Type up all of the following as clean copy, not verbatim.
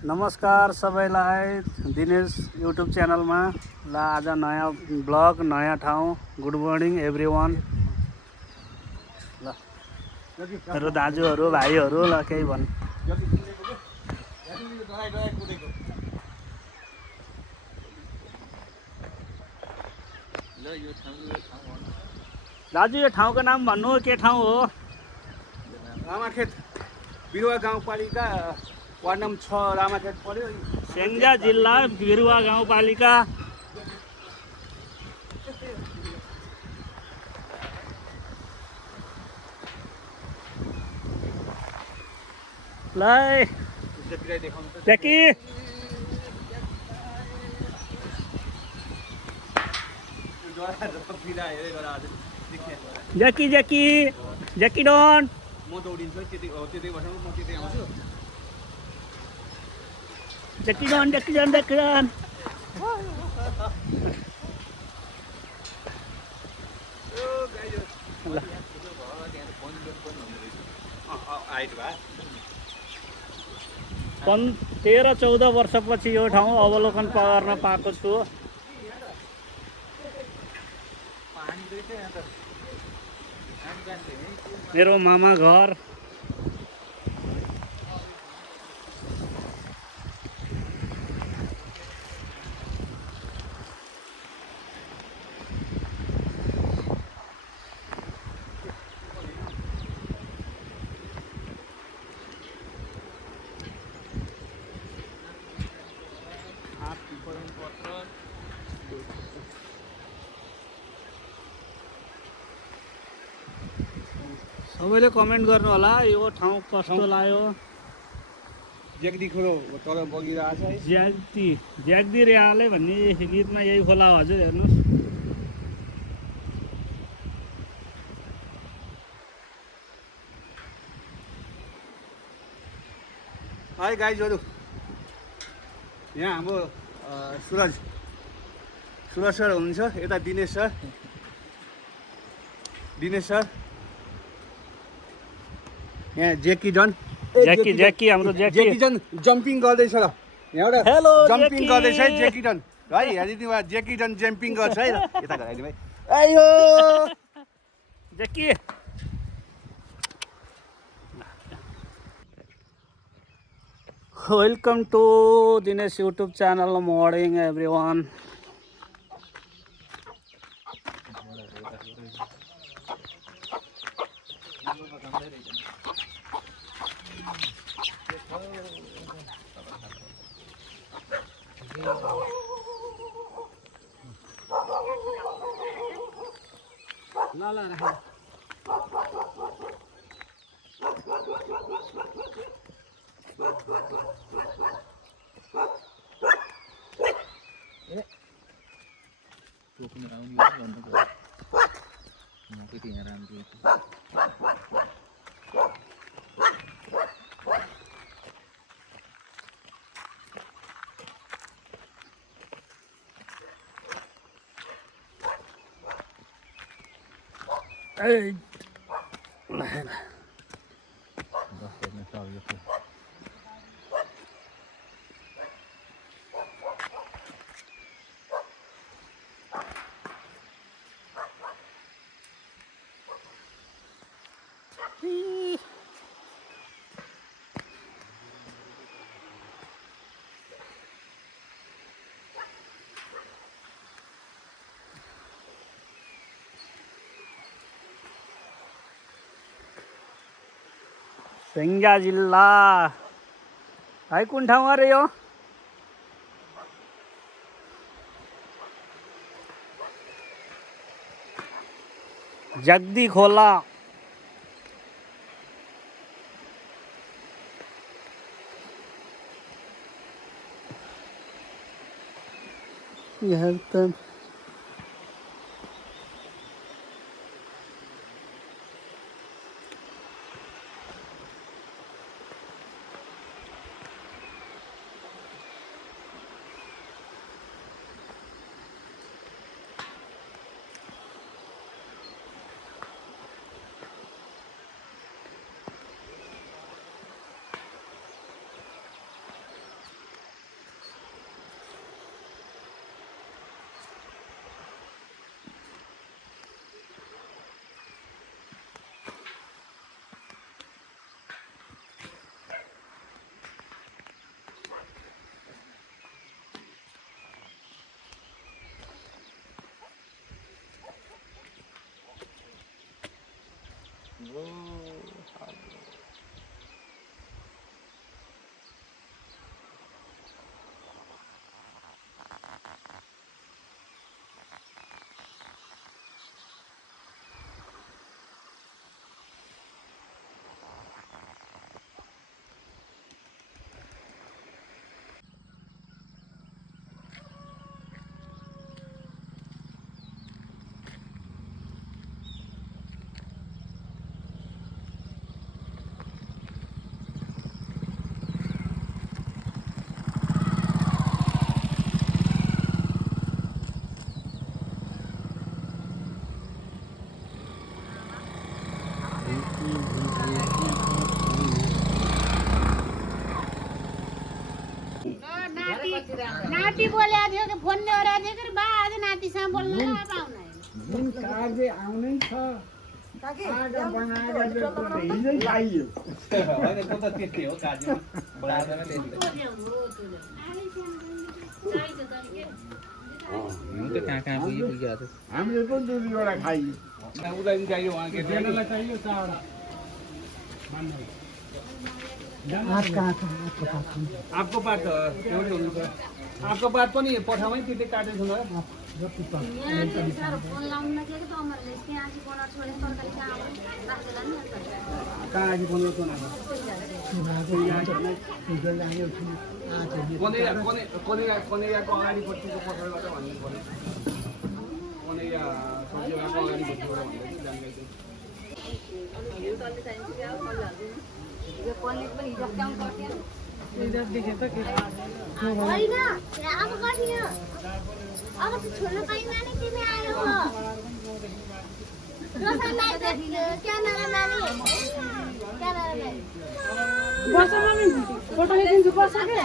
नमस्कार सबैलाई दिनेश युट्युब च्यानलमा। ल आज नयाँ ब्लग नयाँ ठाउँ। Good morning everyone. ल मेरो दाजुहरू भाइहरू ल केही भन्। दाजु यो ठाउँको नाम भन्नु, के ठाउँ हो? रामाखेत बिरुवा गाउँपालिका वार्ड नम्बर 6 रामाखेत पर्यो। स्याङ्जा जिल्ला बिरुवा गाउँपालिका। ल ट्याकी ज्याकी ज्याकी ज्याकी डन। म दौडिन्छु त्यति वर्षमा म त्यतै आउँछु। Jackie done Jackie done Jackie done. ल 13-14 वर्षपछि यो ठाउँ अवलोकन गर्न पाएको छु। मेरो मामा घर। सबैले कमेन्ट गर्नु होला यो ठाउँ कस्तो लाग्यो। ज्याक्दी खोलो तल बगिरहेछ है। ज्याग्दी रेहाले भन्ने गीतमा यही खोला हो। हजुर हेर्नुहोस्। है गाइजहरू, यहाँ हाम्रो सुरज सर हुनुहुन्छ। यता दिनेश सर, यहाँ जेकी जन हाम्रो जेकी जन जम्पिङ गर्दैछ र यहाँ हेलो जम्पिङ गर्दैछ है जेकी जन है। हेरिदिनु भयो, जेकी जन जम्पिङ गर्छ है। यता गराइदिनु भाइ। आयो जेकी। Welcome to Dinesh YouTube channel. Morning everyone. ल राख। स्याङ्जा जिल्ला भाइ कुन ठाउँ अरे यो? जग्दी खोला। यहाँ त नाती बोले थियो कि फोन ल्याएर थियो कि बा आज नातीसँग बोल्न पाउन जुन कार्य आउनै छ आगा बनाएर हिजै पाइयो होइन त्यो त त्यस्तै हो कार्यमा बढाएर हामीले पो दुईवटा खाइयो उसलाई पनि चाहियो उहाँ के बेलालाई चाहियो चारवटा आपको पात एउटै हुनुहुन्छ आपको पात पनि पठामै त्यतै काटेको छ फोन लाउन नदिएको त अमरले त्यहाँ चाहिँ बनाएर छोडेर तरकारी कहाँ राखेर नि कहाँ आಗಿ ಬಂದಿತ್ತು ನಾನು कोनेयाको अगाडिपट्टिको पसलबाट भन्नु पर्यो कोनेया सब्जीको अगाडिपट्टिबाट भन्दै जानकारी यो पनिर पनि हिजो काम गर्थ्यो होइन अब गर्ने अब त छोड्न पाइँदैन नि तिमी आयो हो फोटो लिदिन्छु पर्छ के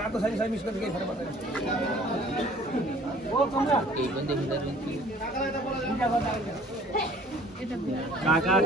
रातो साइज मिस गर्दै केही फरक पर्दैन काका